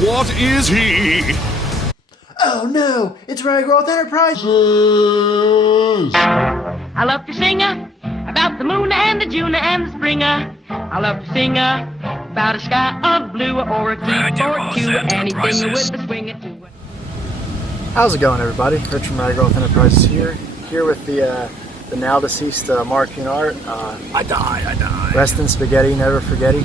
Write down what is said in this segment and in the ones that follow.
What is he? Oh no, it's Ragiroth Enterprises! I love to sing about the moon and the June and the spring. I love to sing about a sky of blue or a key or a cue, anything with a swing it to. How's it going, everybody? Rich from Ragiroth Enterprises here with the now deceased Mark Yoon. I die. Rest in spaghetti, never forgetty.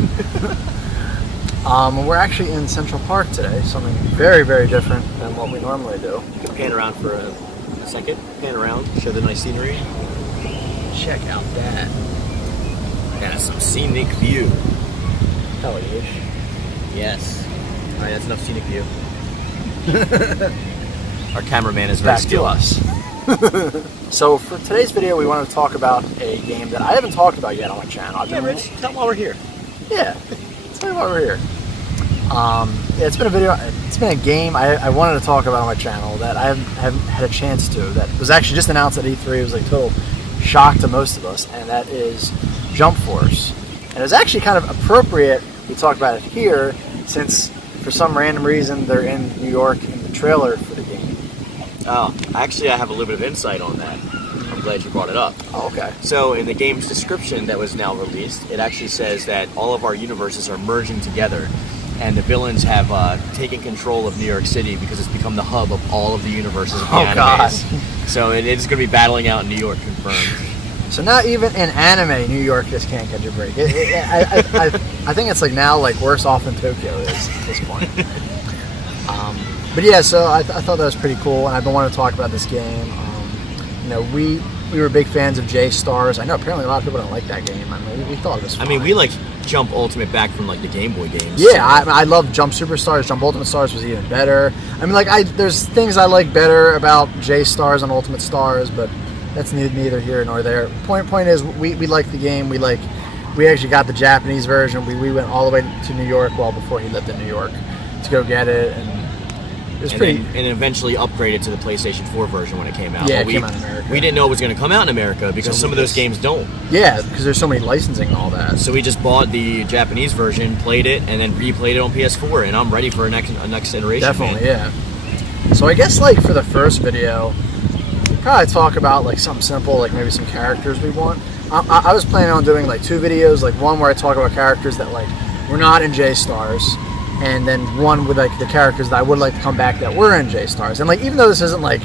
We're actually in Central Park today, something very, very different than what we normally do. Pan around for a second. Pan around, show the nice scenery. Check out that. That's some scenic view. Hell yeah. Yes. All right, that's enough scenic view. Our cameraman is very Back to skilled. us. So for today's video, we want to talk about a game that I haven't talked about yet on my channel. Yeah, Rich, tell them while we're here. Yeah, tell me why we're here. It's been a video. It's been a game I wanted to talk about on my channel that I haven't had a chance to. That was actually just announced at E3. It was like total shock to most of us, and that is Jump Force. And it's actually kind of appropriate we talk about it here, since for some random reason they're in New York in the trailer for the game. Oh, actually, I have a little bit of insight on that. I'm glad you brought it up. Oh, okay. So, in the game's description that was now released, it actually says that all of our universes are merging together, and the villains have taken control of New York City because it's become the hub of all of the universes of the animes. God. So it's going to be battling out in New York, confirmed. So now even in anime, New York just can't catch a break. I think it's like now like worse off than Tokyo is at this point. But yeah, so I thought that was pretty cool, and I've been wanting to talk about this game. We were big fans of J-Stars. I know apparently a lot of people don't like that game. I mean, we thought it was fun. I mean, we like Jump Ultimate back from like the Game Boy games. Yeah, I love Jump Superstars. Jump Ultimate Stars was even better. I mean, there's things I like better about J-Stars and Ultimate Stars, but that's neither here nor there. Point is, we like the game. We actually got the Japanese version. We went all the way to New York, well, before he lived in New York, to go get it, and it was pretty. And eventually upgraded to the PlayStation 4 version when it came out. Yeah, it came out in America. We didn't know it was going to come out in America because So some of those games don't. Yeah, because there's so many licensing and all that. So we just bought the Japanese version, played it, and then replayed it on PS4, and I'm ready for a next iteration. Definitely, man. yeah. So I guess like for the first video, we'll probably talk about like something simple, like maybe some characters we want. I was planning on doing like two videos, like one where I talk about characters that like were not in J-Stars, and then one with like the characters that I would like to come back that were in J-Stars. And like even though this isn't like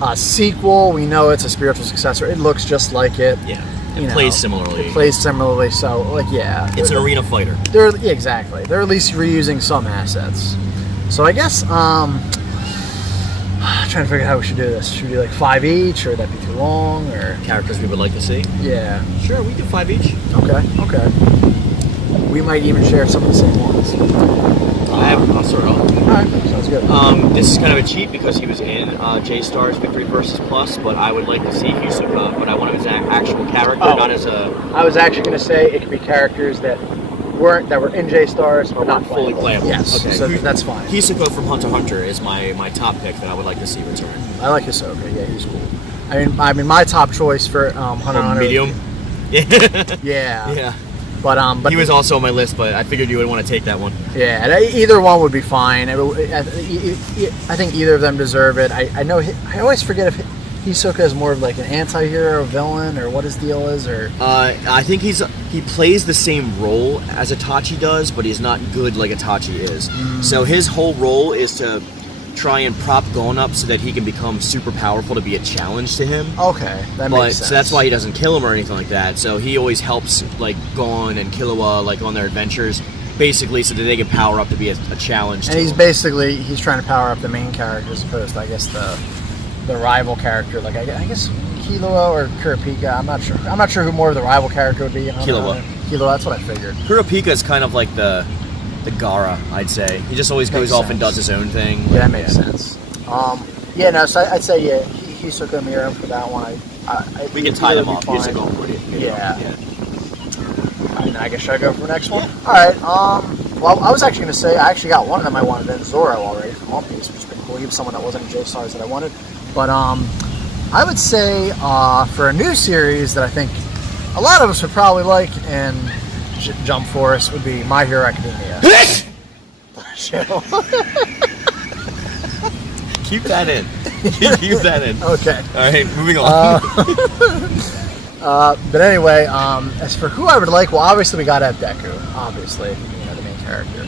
a sequel, we know it's a spiritual successor. It looks just like it. Yeah, it plays similarly. It plays similarly, so like yeah. It's an arena fighter. Exactly. They're at least reusing some assets. So I guess I'm trying to figure out how we should do this. Should we do like 5 each, or would that be too long? Or Characters we would like to see? Yeah. Sure, we do 5 each. Okay. We might even share some of the same ones. I'll start off. Alright, sounds good. This is kind of a cheat because he was in J-Stars Victory Versus Plus, but I would like to see Hisoka, but I want him as an actual character, not as a... I was actually going to say it could be characters that were in J-Stars, but not fully playable. Yes, okay. so that's fine. Hisoka from Hunter x Hunter is my top pick that I would like to see return. I like Hisoka, yeah, he's cool. I mean, my top choice for Hunter x Hunter... Medium? Yeah. Yeah. But he was also on my list, but I figured you would want to take that one. Yeah, either one would be fine. I think either of them deserve it. I know I always forget if Hisoka is more of like an anti-hero, villain, or what his deal is, or... I think he plays the same role as Itachi does, but he's not good like Itachi is. So his whole role is to try and prop Gon up so that he can become super powerful to be a challenge to him. Okay, that makes sense. So that's why he doesn't kill him or anything like that. So he always helps like Gon and Killua like on their adventures, basically so that they can power up to be a challenge. And he's trying to power up the main character as opposed to, I guess, the rival character. Like I guess Killua or Kurapika. I'm not sure who more of the rival character would be. Killua. Killua. That's what I figured. Kurapika is kind of like the Gaara, I'd say. He just always goes off and does his own thing. Yeah, that makes sense. Yeah, no, so I'd say, yeah, Hisoka and Miura for that one. We can tie them off. Hisoka. Yeah. And I guess should I go for the next one? Yeah. Alright, well, I was actually going to say, I actually got one of them I wanted in Zoro already from One Piece, which is pretty cool. He was someone that wasn't in J-Stars that I wanted. But, I would say, for a new series that I think a lot of us would probably like, and Jump Force would be My Hero Academia. chill. Keep that in. Keep that in. Okay. All right, moving on. But anyway, as for who I would like, well, obviously we got to have Deku. Obviously, you know, the main character.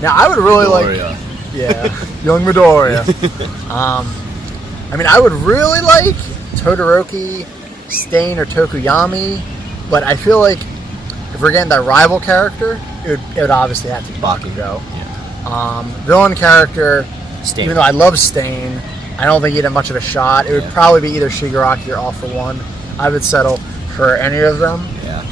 Now, I would really Midoriya. like, yeah, young Midoriya. I mean, I would really like Todoroki, Stain, or Tokuyami, but I feel like if we're getting that rival character, it would obviously have to be Bakugo. Yeah. Villain character, Stain. even though I love Stain, I don't think he'd have much of a shot. It would probably be either Shigaraki or All for One. I would settle for any of them. Yeah.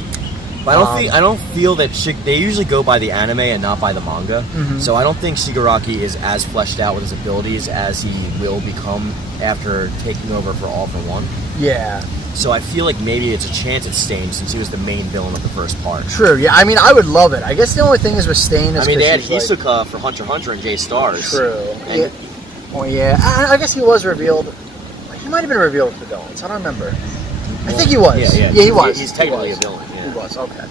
But I don't feel that they usually go by the anime and not by the manga. Mm-hmm. So I don't think Shigaraki is as fleshed out with his abilities as he will become after taking over for All for One. Yeah. So I feel like maybe it's a chance at Stain since he was the main villain of the first part. True, yeah. I mean, I would love it. I guess the only thing is with Stain is I mean, they had he's Hisoka for Hunter x Hunter and J Stars. True. And Yeah. Well, yeah. I guess he was revealed. He might have been revealed for villains. I don't remember. I think he was. Yeah, he was. He's technically He a was. villain. Yeah. He was, okay.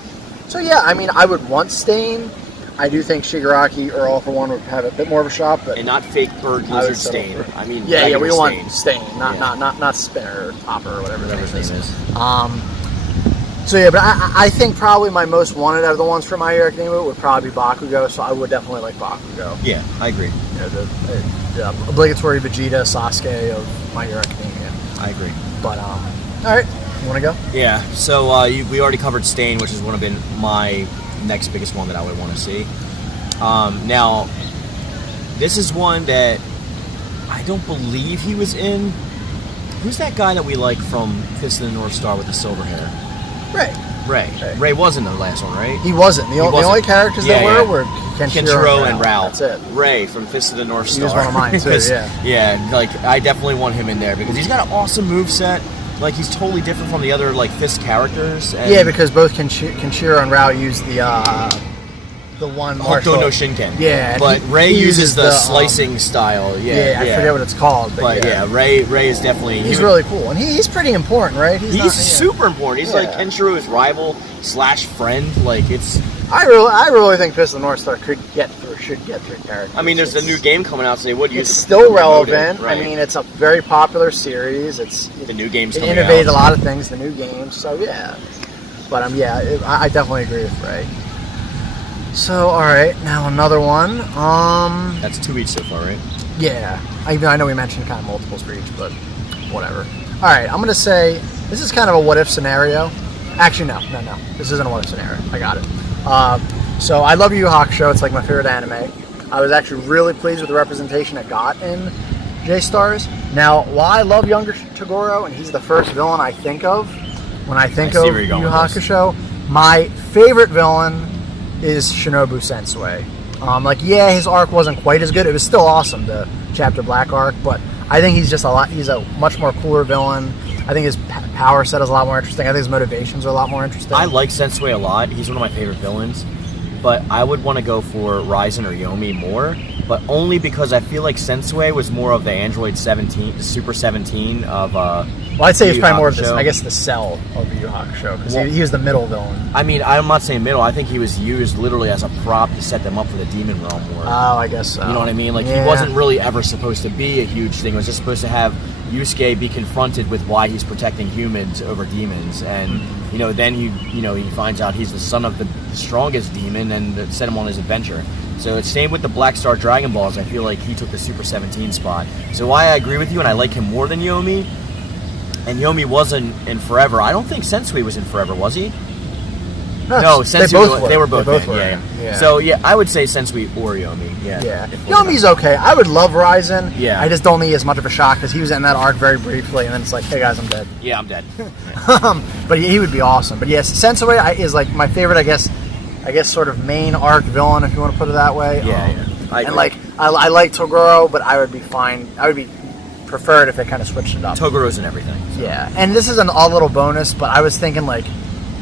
So, yeah, I mean, I would want Stain. I do think Shigaraki or All for One would have a bit more of a shot, but And not fake bird I would lizard settle Stain. for- I mean, yeah, we regular want Stain. Stain, not Spinner or Topper or whatever Whatever his name is. So yeah, but I think probably my most wanted out of the ones from My Hero Academia would probably be Bakugo, so I would definitely like Bakugo. Yeah, I agree. You know, the obligatory Vegeta, Sasuke of My Hero Academia. I agree. But, all right, you want to go? Yeah, so we already covered Stain, which is would have been my next biggest one that I would want to see. Now, this is one that I don't believe he was in. Who's that guy that we like from Fist of the North Star with the silver hair? Right. Ray. Ray was in the last one, right? He wasn't. The only characters that were Kenshiro and Rao. That's it. Ray from Fist of the North Star. He was one of mine too, yeah. Yeah, like I definitely want him in there because he's got an awesome moveset. Like he's totally different from the other like Fist characters. And Yeah, because both Kenshiro and Rao use the one martial. Hokuto no Shinken. Yeah, but he Ray uses uses the the, slicing style. Yeah, I forget what it's called. But yeah, Ray is definitely he's really cool, and he's pretty important, right? He's super important. He's like Yeah. Kenshiro's rival / friend. Like it's. I really think Fist of the North Star should get through characters. I mean, there's a new game coming out, so they would use It's it. still relevant. Right. I mean, it's a very popular series. The new game's it coming innovated out. a lot of things. The new games, so yeah. But I definitely agree with Ray. So all right, now another one. That's 2 each so far, right? Yeah, I know we mentioned kind of multiples for each, but whatever. All right, I'm gonna say this is kind of a what if scenario. Actually, no. This isn't a what if scenario. I got it. So I love Yu Yu Hakusho. It's like my favorite anime. I was actually really pleased with the representation it got in J-Stars. Now, while I love younger Toguro, and he's the first villain I think of when I think I see of where Yu you're Yu going with this. Hakusho, my favorite villain is Shinobu Sensui. His arc wasn't quite as good. It was still awesome, the Chapter Black arc, but I think he's a much more cooler villain. I think his power set is a lot more interesting. I think his motivations are a lot more interesting. I like Sensui a lot. He's one of my favorite villains. But I would want to go for Ryzen or Yomi more, but only because I feel like Sensui was more of the Android 17, the Super 17 of Well, I'd say Yu he's Yu probably more of Hakusho. this, I guess, the Cell of Yu Yu Hakusho, because Well- he was the middle villain. I mean, I'm not saying middle. I think he was used literally as a prop to set them up for the Demon Realm War. Oh, I guess so. You know what I mean? Like, Yeah. he wasn't really ever supposed to be a huge thing. It was just supposed to have Yusuke be confronted with why he's protecting humans over demons. And, then he finds out he's the son of the strongest demon and that set him on his adventure. So it's same with the Black Star Dragon Balls. I feel like he took the Super 17 spot. So why I agree with you and I like him more than Yomi, and Yomi wasn't in Forever. I don't think Sensui was in Forever, was he? No, Sensui. They were both in. Yeah. So I would say Sensui or Yomi. Yeah. Yeah. If we're gonna- Yomi's okay. I would love Ryzen. Yeah. I just don't think he has much of a shock because he was in that arc very briefly, and then it's like, hey guys, I'm dead. Yeah, I'm dead. But he would be awesome. But yes, Sensui is like my favorite, I guess, sort of main arc villain, if you want to put it that way. Yeah. I And agree. like, I like Toguro, but I would be fine. I would be preferred if they kind of switched it up. Togoro's and everything. Yeah, and this is an odd little bonus, but I was thinking like,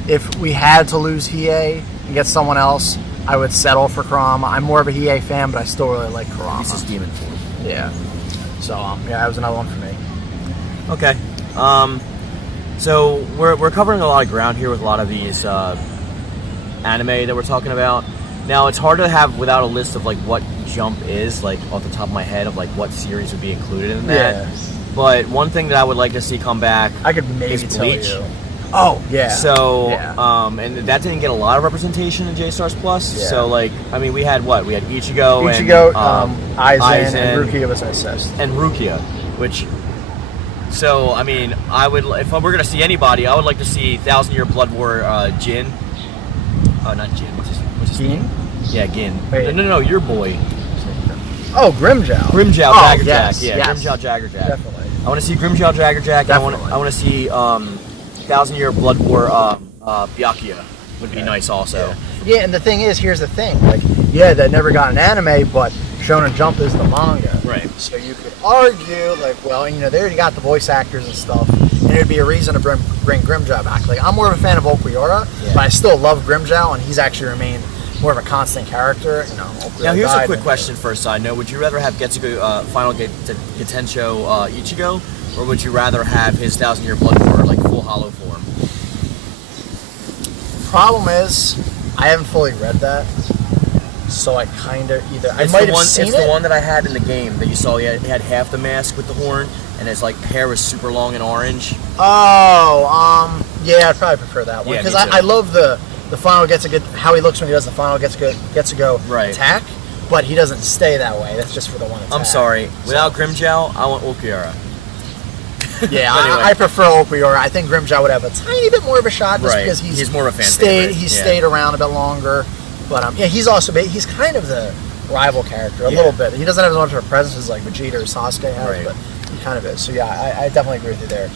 if we had to lose Hiei and get someone else, I would settle for Kurama. I'm more of a Hiei fan, but I still really like Kurama. He's his demon form. Yeah. So that was another one for me. Okay. So we're covering a lot of ground here with a lot of these anime that we're talking about. Now it's hard to have without a list of like what Jump is, like off the top of my head, of like what series would be included in that. Yeah. But one thing that I would like to see come back I could maybe is tell Bleach. you. Oh, yeah. So, Yeah. and that didn't get a lot of representation in J-Stars Plus. Yeah. So, like, I mean, we had what? We had Ichigo, Ichigo, and Aizen, and Rukia was an assist. and Rukia, which. So, I mean, if we're gonna see anybody, I would like to see Thousand Year Blood War Jin. Not Jin. What's his Gin? name? Yeah, Gin. Wait. No, your boy. Oh, Grimjow. Grimjow Oh, Jaggerjack. yes, Yeah, yes. Grimjow Jaggerjack. Definitely. I want to see Grimjow Jaggerjack. And Definitely. I want to see Thousand Year Blood War Byakuya would be nice also. Yeah, and the thing is, here's the thing. Like, yeah, that never got an anime, but Shonen Jump is the manga. Right. So you could argue, like, well, you know, they already got the voice actors and stuff, and it'd be a reason to bring Grimjow back. Like, I'm more of a fan of Okuiora, but I still love Grimjow, and he's actually remained more of a constant character. You know, Okuiora Now here's a died, quick and- question for a side note. Would you rather have Getsugo Final Getensho Ichigo, or would you rather have his Thousand Year Blood War like full hollow form? Problem is, I haven't fully read that, so I kind of either I might have seen It's it. the one that I had in the game that you saw. He had half the mask with the horn, and his like hair was super long and orange. Oh, yeah, I'd probably prefer that one Yeah, because me too. I love the final how he looks when he does the final gets to go Right. attack, but he doesn't stay that way. That's just for the one attack. I'm sorry. Without Grimjow, I want Okuiora. Yeah, Anyway. I prefer Okuiora. I think Grimjow would have a tiny bit more of a shot just Right. because He's more of a fan stayed. favorite. He's Yeah. stayed around a bit longer, but yeah, he's also he's kind of the rival character a Yeah. little bit. He doesn't have as much of a presence as like Vegeta or Sasuke have, Right. but he kind of is. So yeah, I definitely agree with you there.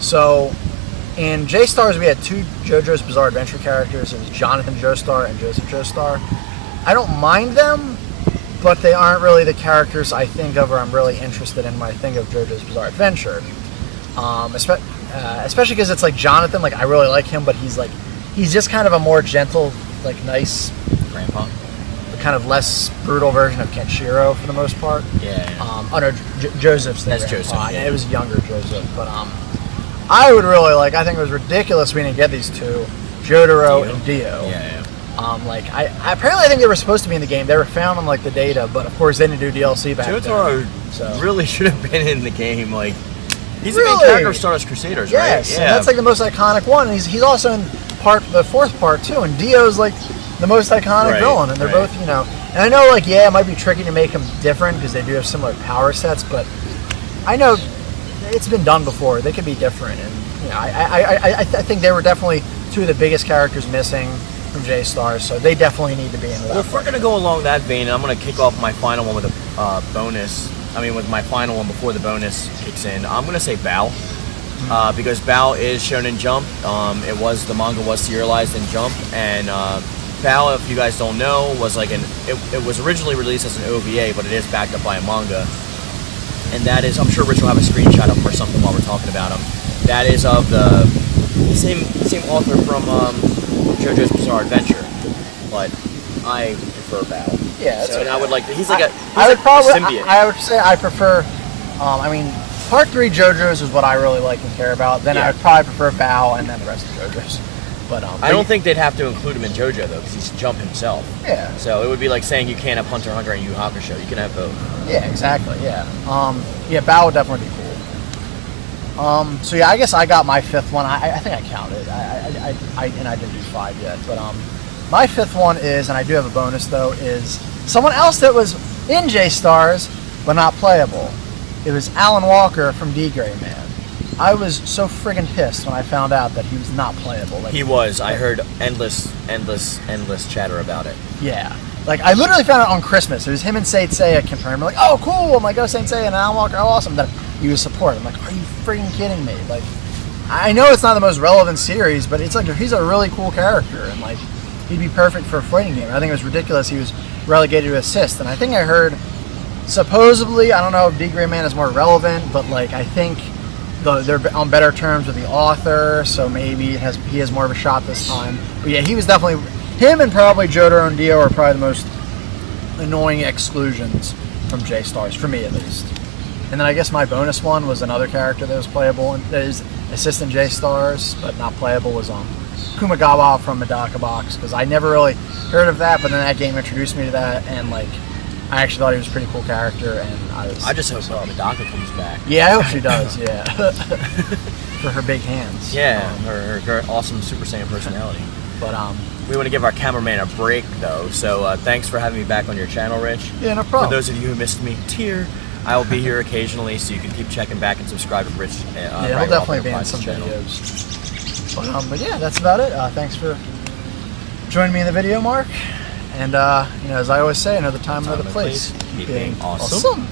So in J-Stars, we had two JoJo's Bizarre Adventure characters. It was Jonathan Joestar and Joseph Joestar. I don't mind them, but they aren't really the characters I think of or I'm really interested in when I think of JoJo's Bizarre Adventure. Especially because it's like Jonathan, like I really like him, but he's just kind of a more gentle, like nice, Grandpa. kind of less brutal version of Kenshiro for the most part. Yeah. Oh no, Joseph's the That's grandpa, Joseph, yeah. and it was younger Joseph, but I would really like. I think it was ridiculous we didn't get these two, Jotaro and Dio. Yeah. Like I apparently I think they were supposed to be in the game. They were found on like the data, but of course they didn't do DLC back Jotaro then. So really should have been in the game. Like, he's the Really? main character of Stardust Crusaders, yes, right? and that's like the most iconic one. And he's also in the fourth part too. And Dio's like the most iconic Right, villain, and they're right. both, you know. And I know, like, yeah, it might be tricky to make them different because they do have similar power sets, but I know it's been done before. They could be different, and you know, I think they were definitely two of the biggest characters missing from J-Stars, so they definitely need to be in that. Well, if we're gonna go along that vein, I'm gonna kick off my final one with a bonus. I mean, with my final one before the bonus kicks in, I'm gonna say Bao, because Bao is Shonen Jump. The manga was serialized in Jump, and Bao, if you guys don't know, was like it was originally released as an OVA, but it is backed up by a manga, and that is, I'm sure Rich will have a screenshot of him or something while we're talking about him. That is of the same author from JoJo's Bizarre Adventure, but I prefer Bao. Yeah, that's So, and okay. I would like to, he's like a symbiote. I would say I prefer. I mean, Part 3 JoJo's is what I really like and care about. Then Yeah. I'd probably prefer Bao, and then the rest of JoJo's. But I don't think they'd have to include him in JoJo though, because he's Jump himself. Yeah. So it would be like saying you can't have Hunter x Hunter and Yu Yu Hakusho. You can have both. Yeah, exactly. Yeah. Yeah, Bao would definitely be cool. So yeah, I guess I got my fifth one. I think I counted. I didn't do 5 yet. But my fifth one is, and I do have a bonus though, is someone else that was in J-Stars but not playable. It was Alan Walker from D-Gray Man. I was so friggin' pissed when I found out that he was not playable. Like, He was. I heard endless chatter about it. yeah. Like, I literally found out on Christmas. It was him and Saint Seiya confirmed. I'm like, oh, cool. I'm like, oh, Saint Seiya and Alan Walker, oh, awesome. Then he was support. I'm like, are you freaking kidding me? Like, I know it's not the most relevant series, but it's like, he's a really cool character. And, like, he'd be perfect for a fighting game. I think it was ridiculous he was relegated to assist. And I think I heard, supposedly, I don't know if D-Gray Man is more relevant, but, like, I think they're on better terms with the author, so maybe he has more of a shot this time. But yeah, he was definitely, him and probably Jotaro and Dio are probably the most annoying exclusions from J-Stars, for me at least. And then I guess my bonus one was another character that was playable, and that is assistant J-Stars, but not playable, was Kumagawa from Medaka Box, because I never really heard of that, but then that game introduced me to that, and like, I actually thought he was a pretty cool character, and I just hope Medaka comes back. Yeah, I hope she does. Yeah, for her big hands. Yeah, her awesome Super Saiyan personality. But we want to give our cameraman a break though. So thanks for having me back on your channel, Rich. Yeah, no problem. For those of you who missed me, I will be here occasionally, so you can keep checking back and subscribe to Rich. Yeah, I'll definitely be in some videos. But yeah, that's about it. Thanks for joining me in the video, Mark. And as I always say, another time, another place. Keep being awesome. Awesome.